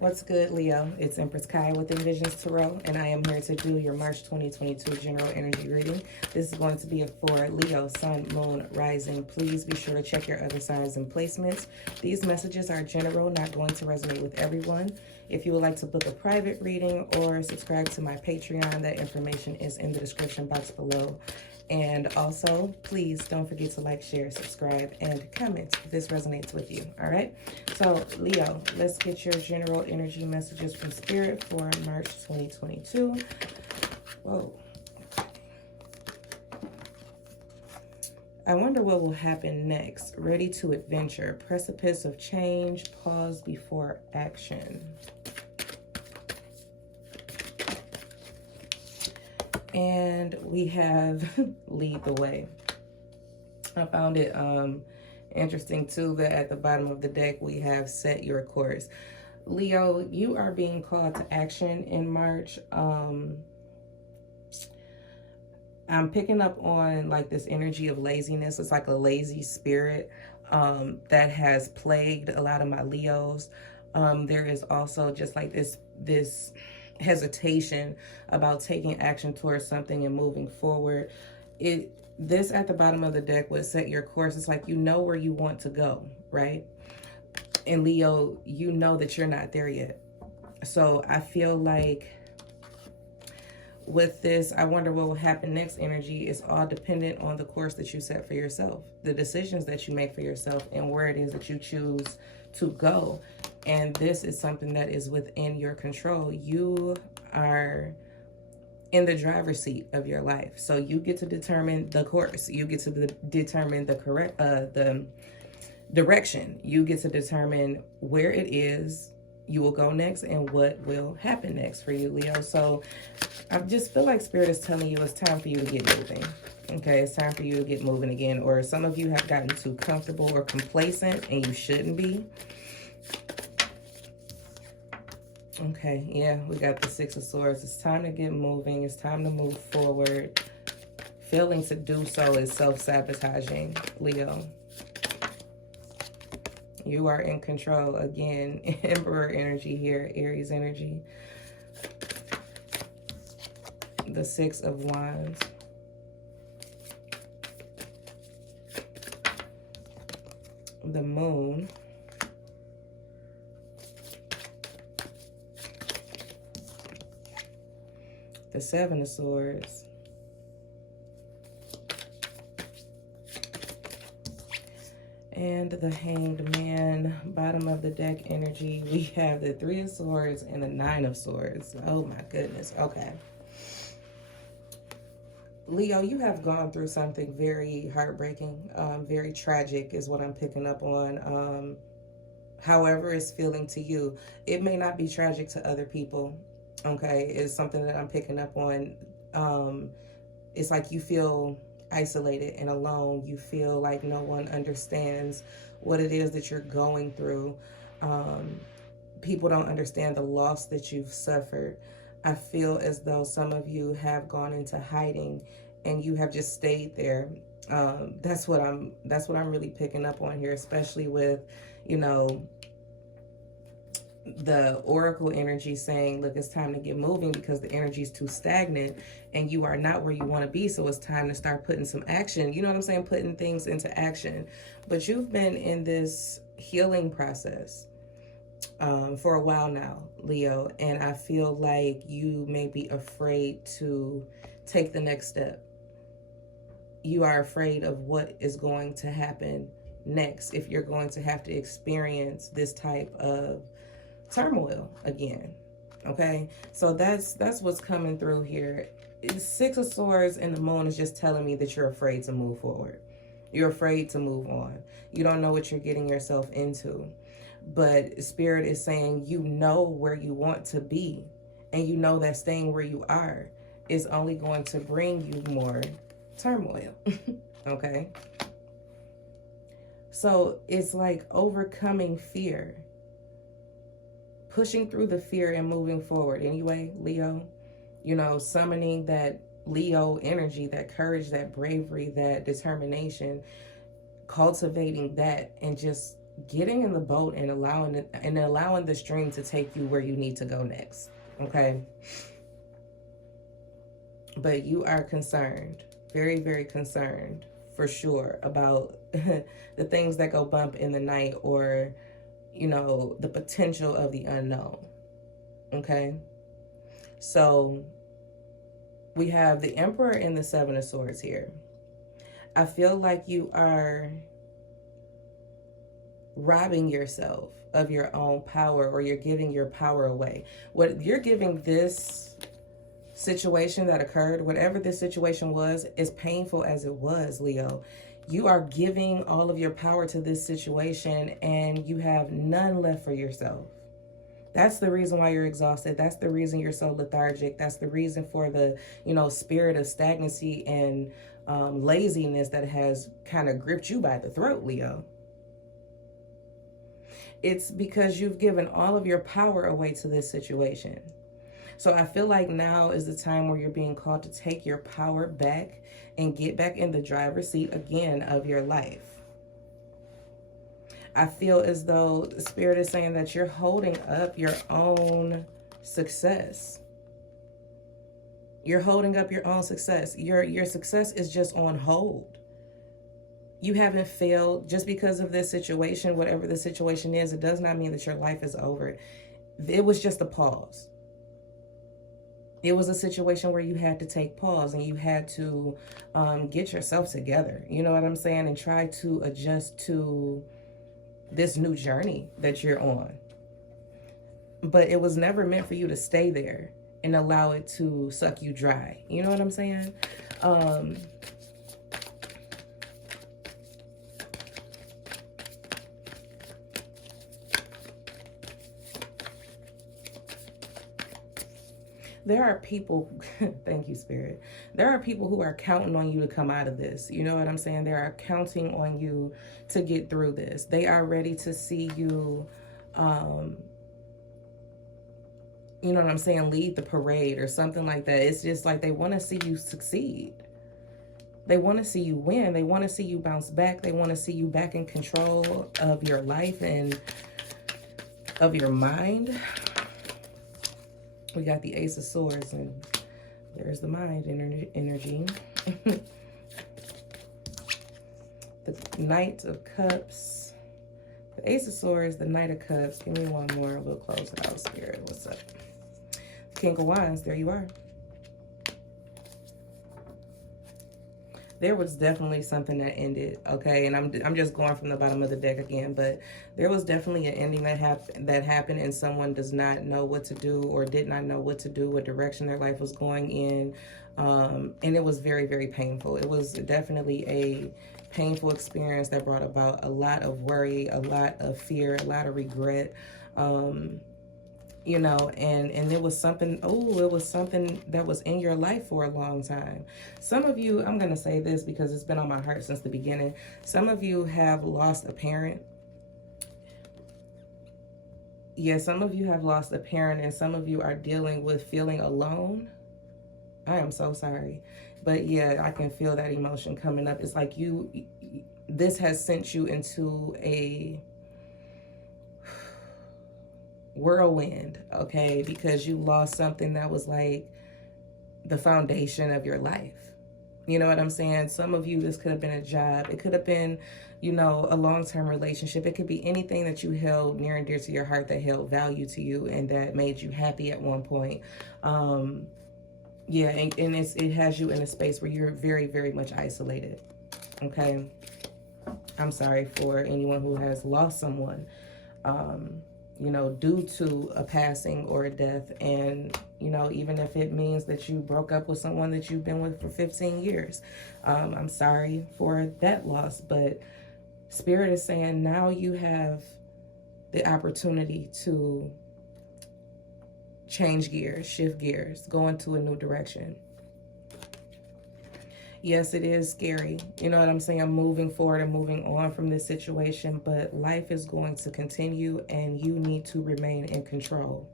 What's good, Leo? It's Empress Kai with Envisions Tarot, and I am here to do your March 2022 general energy reading. This is going to be for Leo, Sun, Moon, Rising. Please be sure to check your other signs and placements. These messages are general, not going to resonate with everyone. If you would like to book a private reading or subscribe to my Patreon, that information is in the description box below. And also, please don't forget to like, share, subscribe, and comment if this resonates with you, all right? So, Leo, let's get your general energy messages from Spirit for March 2022. Whoa. I wonder what will happen next. Ready to adventure. Precipice of change. Pause before action. And we have lead the way. I found it interesting too that at the bottom of the deck we have set your course. Leo, you are being called to action in March. I'm picking up on like this energy of laziness. It's like a lazy spirit that has plagued a lot of my Leos. There is also just like this hesitation about taking action towards something and moving forward. This at the bottom of the deck would set your course. It's like you know where you want to go, right? And Leo, you know that you're not there yet. So I feel like with this, I wonder what will happen next energy is all dependent on the course that you set for yourself, the decisions that you make for yourself, and where it is that you choose to go. And this is something that is within your control. You are in the driver's seat of your life. So you get to determine the course. You get to determine the direction. You get to determine where it is you will go next and what will happen next for you, Leo. So I just feel like Spirit is telling you it's time for you to get moving. Okay, it's time for you to get moving again. Or some of you have gotten too comfortable or complacent and you shouldn't be. Okay, yeah, we got the Six of Swords. It's time to get moving. It's time to move forward. Failing to do so is self-sabotaging, Leo. You are in control. Again, Emperor energy here, Aries energy. The Six of Wands. The Moon. The Seven of Swords. And the Hanged Man. Bottom of the deck energy, we have the Three of Swords and the Nine of Swords. Oh my goodness. Okay. Leo, you have gone through something very heartbreaking, very tragic is what I'm picking up on. However it's feeling to you, it may not be tragic to other people. Okay, it's something that I'm picking up on. It's like you feel isolated and alone. You feel like no one understands what it is that you're going through. People don't understand the loss that you've suffered. I feel as though some of you have gone into hiding and you have just stayed there. That's what I'm really picking up on here, especially with, you know, the oracle energy saying, look, it's time to get moving because the energy is too stagnant and you are not where you want to be. So it's time to start putting some action. You know what I'm saying? Putting things into action. But you've been in this healing process for a while now, Leo. And I feel like you may be afraid to take the next step. You are afraid of what is going to happen next if you're going to have to experience this type of turmoil again. Okay, so that's what's coming through here. Six of Swords and the Moon is just telling me that you're afraid to move forward. You're afraid to move on. You don't know what you're getting yourself into. But Spirit is saying you know where you want to be, and you know that staying where you are is only going to bring you more turmoil. Okay, so it's like overcoming fear, pushing through the fear and moving forward. Anyway, Leo, you know, summoning that Leo energy, that courage, that bravery, that determination, cultivating that and just getting in the boat and allowing the stream to take you where you need to go next. Okay. But you are concerned, very, very concerned, for sure, about the things that go bump in the night, or, you know, the potential of the unknown. Okay. So we have the Emperor and the Seven of Swords here. I feel like you are robbing yourself of your own power, or you're giving your power away. What you're giving this situation that occurred, whatever this situation was, as painful as it was, Leo, you are giving all of your power to this situation, and you have none left for yourself. That's the reason why you're exhausted. That's the reason you're so lethargic. That's the reason for the, you know, spirit of stagnancy and laziness that has kind of gripped you by the throat, Leo. It's because you've given all of your power away to this situation. So I feel like now is the time where you're being called to take your power back and get back in the driver's seat again of your life. I feel as though the Spirit is saying that you're holding up your own success. You're holding up your own success. Your success is just on hold. You haven't failed just because of this situation. Whatever the situation is, it does not mean that your life is over. It was just a pause. It was a situation where you had to take pause, and you had to get yourself together. You know what I'm saying? And try to adjust to this new journey that you're on. But it was never meant for you to stay there and allow it to suck you dry. You know what I'm saying? There are people, thank you, Spirit. There are people who are counting on you to come out of this. You know what I'm saying? They are counting on you to get through this. They are ready to see you, you know what I'm saying, lead the parade or something like that. It's just like they want to see you succeed. They want to see you win. They want to see you bounce back. They want to see you back in control of your life and of your mind. We got the Ace of Swords, and there's the mind energy. The Knight of Cups. The Ace of Swords, the Knight of Cups. Give me one more. We'll close it out, Spirit. What's up? King of Wands. There you are. There was definitely something that ended, okay? And I'm just going from the bottom of the deck again, but there was definitely an ending that happened, and someone does not know what to do, or did not know what to do, what direction their life was going in. And it was very, very painful. It was definitely a painful experience that brought about a lot of worry, a lot of fear, a lot of regret. You know, and it was something, it was something that was in your life for a long time. Some of you, I'm going to say this because it's been on my heart since the beginning. Some of you have lost a parent. Yeah, some of you have lost a parent, and some of you are dealing with feeling alone. I am so sorry. But yeah, I can feel that emotion coming up. It's like this has sent you into a whirlwind, okay, because you lost something that was like the foundation of your life. You know what I'm saying? Some of you, this could have been a job. It could have been, you know, a long-term relationship. It could be anything that you held near and dear to your heart, that held value to you and that made you happy at one point. Yeah, and it has you in a space where you're very, very much isolated, okay? I'm sorry for anyone who has lost someone, you know, due to a passing or a death. And, you know, even if it means that you broke up with someone that you've been with for 15 years, I'm sorry for that loss. But Spirit is saying now you have the opportunity to change gears, shift gears, go into a new direction. Yes, it is scary. You know what I'm saying? I'm moving forward and moving on from this situation, but life is going to continue and you need to remain in control.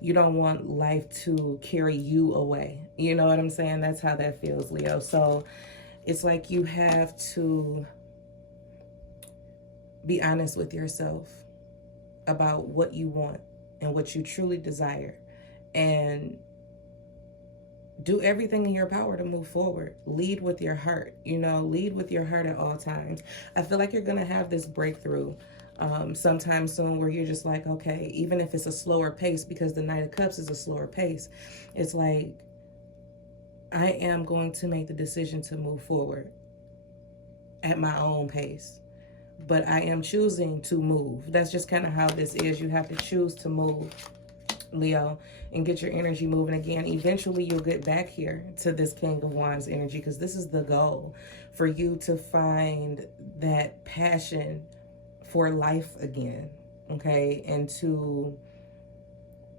You don't want life to carry you away. You know what I'm saying? That's how that feels, Leo. So it's like you have to Be honest with yourself about what you want and what you truly desire. And do everything in your power to move forward. Lead with your heart, lead with your heart at all times. I feel like you're going to have this breakthrough sometime soon where you're just like, okay, even if it's a slower pace, because the Knight of Cups is a slower pace, it's like, I am going to make the decision to move forward at my own pace. But I am choosing to move. That's just kind of how this is. You have to choose to move, Leo, and get your energy moving again. Eventually, you'll get back here to this King of Wands energy, because this is the goal, for you to find that passion for life again, okay? And to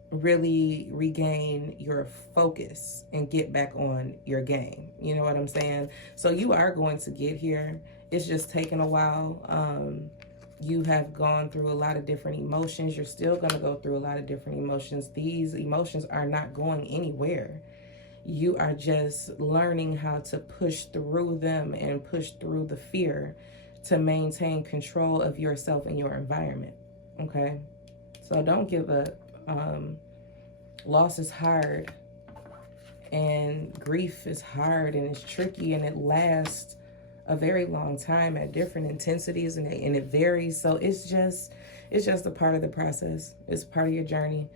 really regain your focus and get back on your game. You know what I'm saying? So you are going to get here. It's just taken a while. You have gone through a lot of different emotions. You're still going to go through a lot of different emotions. These emotions are not going anywhere. You are just learning how to push through them and push through the fear to maintain control of yourself and your environment. Okay? So don't give up. Loss is hard, and grief is hard, and it's tricky, and it lasts a very long time at different intensities, and it varies. So it's just a part of the process. It's part of your journey,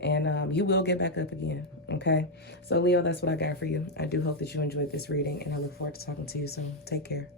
and you will get back up again. Okay? So Leo, that's what I got for you. I do hope that you enjoyed this reading, and I look forward to talking to you soon. Take care.